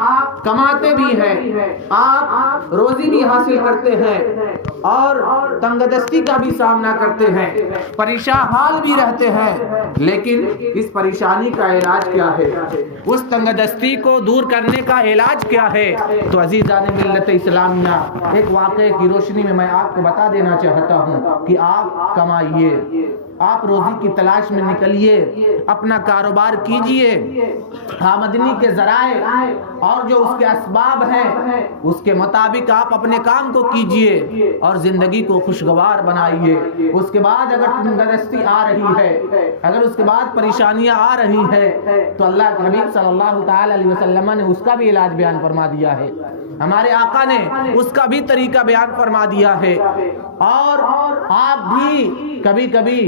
آپ کماتے بھی ہیں، آپ روزی بھی حاصل کرتے ہیں اور تنگ دستی کا بھی سامنا کرتے ہیں، پریشان حال بھی رہتے ہیں، لیکن اس پریشانی کا علاج کیا ہے؟ اس تنگ دستی کو دور کرنے کا علاج کیا ہے؟ تو عزیزان ملت اسلامیہ، ایک واقعے کی روشنی میں آپ کو بتا دینا چاہتا ہوں کہ آپ کمائیے، آپ روزی کی تلاش میں نکلیے، اپنا کاروبار کیجئے، آمدنی کے ذرائع اور جو اس کے اسباب ہیں اس کے مطابق آپ اپنے کام کو کیجئے اور زندگی کو خوشگوار بنائیے۔ اس کے بعد اگر تنگ دستی آ رہی ہے، اگر اس کے بعد پریشانیاں آ رہی ہیں، تو اللہ کے حبیب صلی اللہ تعالی علیہ وسلم نے اس کا بھی علاج بیان فرما دیا ہے، ہمارے آقا نے اس کا بھی طریقہ بیان فرما دیا ہے۔ اور آپ بھی کبھی کبھی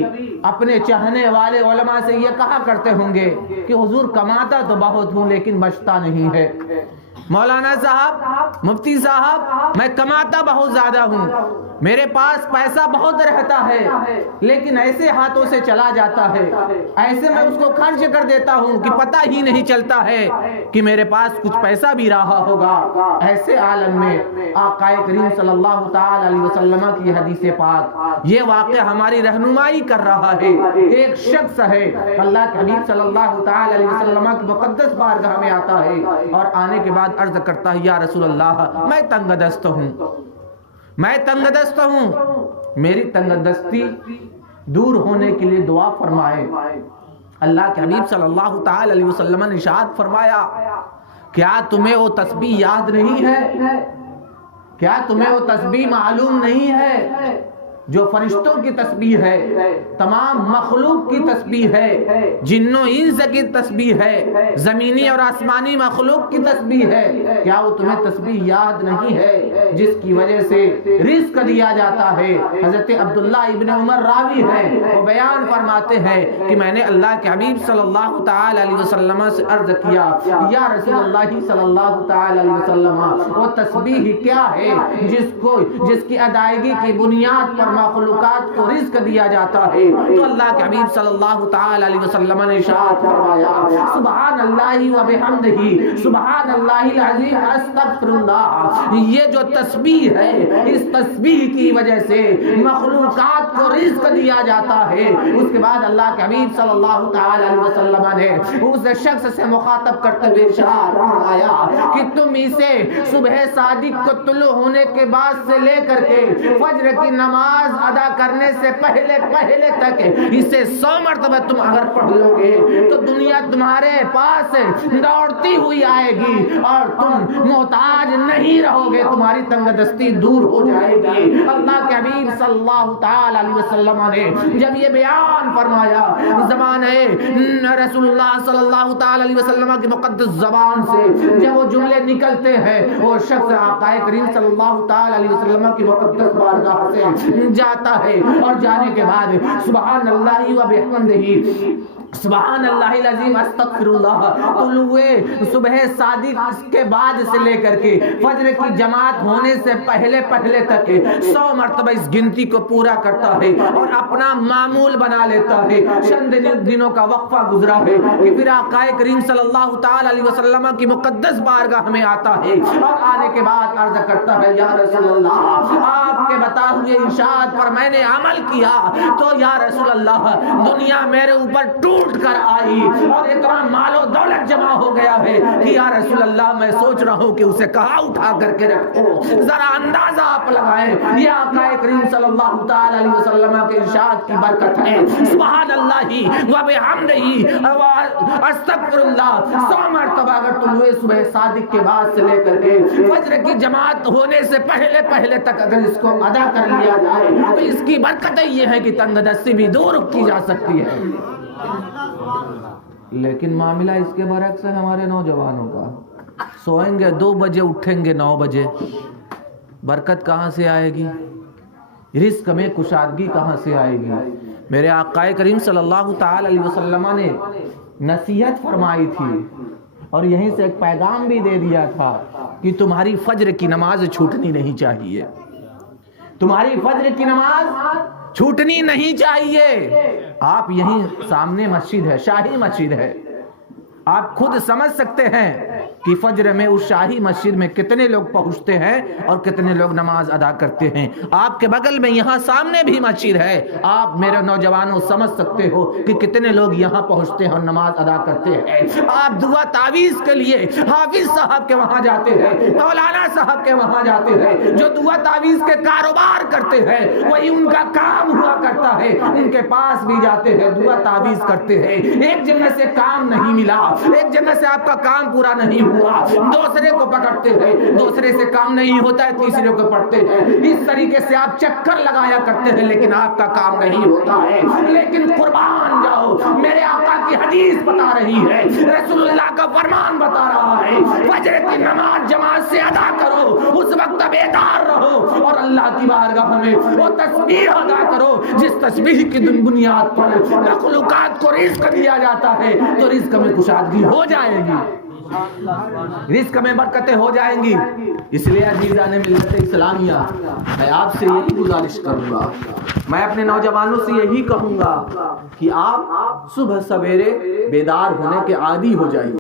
اپنے چاہنے والے علماء سے یہ کہا کرتے ہوں گے کہ حضور کماتا تو بہت ہوں لیکن بچتا نہیں ہے، مولانا صاحب، مفتی صاحب، میں کماتا بہت زیادہ ہوں، میرے پاس پیسہ بہت رہتا ہے لیکن ایسے ہاتھوں سے چلا جاتا ہے، ایسے میں اس کو خرچ کر دیتا ہوں کہ پتہ ہی نہیں چلتا ہے کہ میرے پاس کچھ پیسہ بھی رہا ہوگا۔ ایسے عالم میں آقا کریم صلی اللہ تعالی علیہ وسلم کی حدیث پاک یہ واقعہ ہماری رہنمائی کر رہا ہے۔ ایک شخص ہے، اللہ کے حبیب صلی اللہ تعالی علیہ وسلم کی مقدس بارگاہ میں آتا ہے اور آنے کے بعد عرض کرتا ہے، یا رسول اللہ، میں تنگ دست ہوں، میں تنگ دست ہوں، میری تنگ دستی دور ہونے کے لیے دعا فرمائے۔ اللہ کے حبیب صلی اللہ تعالی علیہ وسلم نے ارشاد فرمایا، کیا تمہیں وہ تسبیح یاد نہیں ہے؟ کیا تمہیں وہ تسبیح معلوم نہیں ہے جو فرشتوں کی تسبیح ہے، تمام مخلوق کی تسبیح ہے، جن و انس کی تسبیح ہے، زمینی اور آسمانی مخلوق کی تسبیح ہے؟ کیا وہ تمہیں تسبیح یاد نہیں ہے جس کی وجہ سے رزق دیا جاتا ہے؟ حضرت عبداللہ ابن عمر راوی ہیں، وہ بیان فرماتے ہیں کہ میں نے اللہ کے حبیب صلی اللہ تعالی علیہ وسلم سے عرض کیا، یا رسول اللہ صلی اللہ تعالی علیہ وسلم، وہ تسبیح کیا ہے جس کی ادائیگی کی بنیاد پر مخلوقات کو رزق دیا جاتا ہے؟ تو اللہ کے حبیب صلی اللہ تعالی علیہ وسلم نے ارشاد فرمایا، سبحان اللہ و بحمدہ، سبحان اللہ العظیم، استغفر اللہ۔ یہ جو تسبیح ہے، اس تسبیح کی وجہ سے مخلوقات کو رزق دیا جاتا ہے۔ اس کے بعد اللہ کے حبیب صلی اللہ تعالی علیہ وسلم نے اس شخص سے مخاطب کرتے ہوئے ارشاد فرمایا کہ تم اسے صبح صادق کو طلوع ہونے کے بعد سے لے کر کے فجر کی نماز ادا کرنے سے پہلے تک اسے 100 مرتبہ تم اگر پڑھ لو گے تو دنیا تمہارے پاس دوڑتی ہوئی آئے گی اور تم محتاج نہیں رہو گے، تمہاری تنگ دستی دور ہو جائے گی۔ اللہ کے حبیب صلی اللہ تعالی علیہ وسلم نے جب یہ بیان فرمایا، زمانہ رسول اللہ صلی اللہ تعالی علیہ وسلم کی مقدس زبان سے جب وہ جملے نکلتے ہیں، وہ شخص آقا کریم صلی اللہ تعالی علیہ وسلم کی مقدس بارگاہ سے جاتا ہے اور جانے کے بعد سبحان اللہ و بحمدہ، سبحان اللہ العظیم، استغفر اللہ، طلوع صبح صادق کے بعد سے لے کر کے فجر کی جماعت ہونے سے پہلے تک 100 مرتبہ اس گنتی کو پورا کرتا ہے اور اپنا معمول بنا لیتا ہے۔ چند دنوں کا وقفہ گزرا ہے کہ پھر آقا کریم صلی اللہ تعالی علیہ وسلم کی مقدس بارگاہ میں آتا ہے اور آنے کے بعد عرض کرتا ہے، یا رسول اللہ، آپ کے بتائے ہوئے ارشاد پر میں نے عمل کیا تو یا رسول اللہ دنیا میرے اوپر ٹوٹ کر آئی اور اتنا مال و دولت جمع ہو گیا ہے کہ یا رسول اللہ میں سوچ رہا ہوں کہ اسے کہاں اٹھا کر کے رکھو۔ ذرا اندازہ آپ لگائیں، یہ آقا کریم صلی اللہ تعالی علیہ وسلم کے ارشاد کی برکت ہے۔ سبحان اللہ و بحمدہ استغفر اللہ 100 مرتبہ اگر طلوع صبح صادق کے بعد سے لے کر کے فجر کی جماعت ہونے سے پہلے تک اگر اس کو ادا کر لیا جائے تو اس کی برکتیں یہ ہے کہ تنگ دستی بھی دور کی جا سکتی ہے۔ لیکن معاملہ اس کے برعکس ہے ہمارے نوجوانوں کا، سوئیں گے 2 بجے اٹھیں گے 9 بجے، برکت کہاں سے آئے گی؟ رزق میں کشادگی کہاں سے آئے گی؟ میرے آقا کریم صلی اللہ تعالی علیہ وسلم نے نصیحت فرمائی تھی اور یہیں سے ایک پیغام بھی دے دیا تھا کہ تمہاری فجر کی نماز چھوٹنی نہیں چاہیے، تمہاری فجر کی نماز چھوٹنی نہیں چاہیے۔ آپ یہیں سامنے مسجد ہے، شاہی مسجد ہے، آپ خود سمجھ سکتے ہیں کہ فجر میں اس شاہی مسجد میں کتنے لوگ پہنچتے ہیں اور کتنے لوگ نماز ادا کرتے ہیں. آپ کے بغل میں یہاں سامنے بھی مسجد ہے. آپ میرے نوجوانوں سمجھ سکتے ہو کہ کتنے لوگ یہاں پہنچتے ہیں اور نماز ادا کرتے ہیں. آپ دعا تعویذ کے لیے حافظ صاحب کے وہاں جاتے ہیں, مولانا صاحب کے وہاں جاتے ہیں, جو دعا تعویذ کے کاروبار کرتے ہیں, وہی ان کا کام ہوا کرتا ہے. ان کے پاس بھی جاتے ہیں, دعا تعویذ کرتے ہیں. ایک جگہ سے کام نہیں ملا, ایک جگہ سے آپ کا کام پورا نہیں ہوا, دوسرے کو پکڑتے ہیں, دوسرے سے کام نہیں ہوتا ہے, تیسرے کو پڑھتے ہیں. اس طریقے سے آپ چکر لگایا کرتے ہیں, لیکن آپ کا کام نہیں ہوتا ہے. لیکن قربان جاؤ, میرے آقا کی حدیث بتا رہی ہے, رسول اللہ کا فرمان بتا رہا ہے, فجر کی نماز جماعت سے ادا کرو, اس وقت بیدار رہو اور اللہ کی بارگاہ میں وہ تسبیح ادا کرو جس تسبیح کی بنیاد پر مخلوقات کو رزق دیا جاتا ہے, تو رزق میں کشادگی ہو جائے گی, رزق میں برکتیں ہو جائیں گی. اس لیے عزیزان ملت اسلامیہ, میں آپ سے یہی گزارش کروں گا, میں اپنے نوجوانوں سے یہی کہوں گا کہ آپ صبح سویرے بیدار ہونے کے عادی ہو جائیے.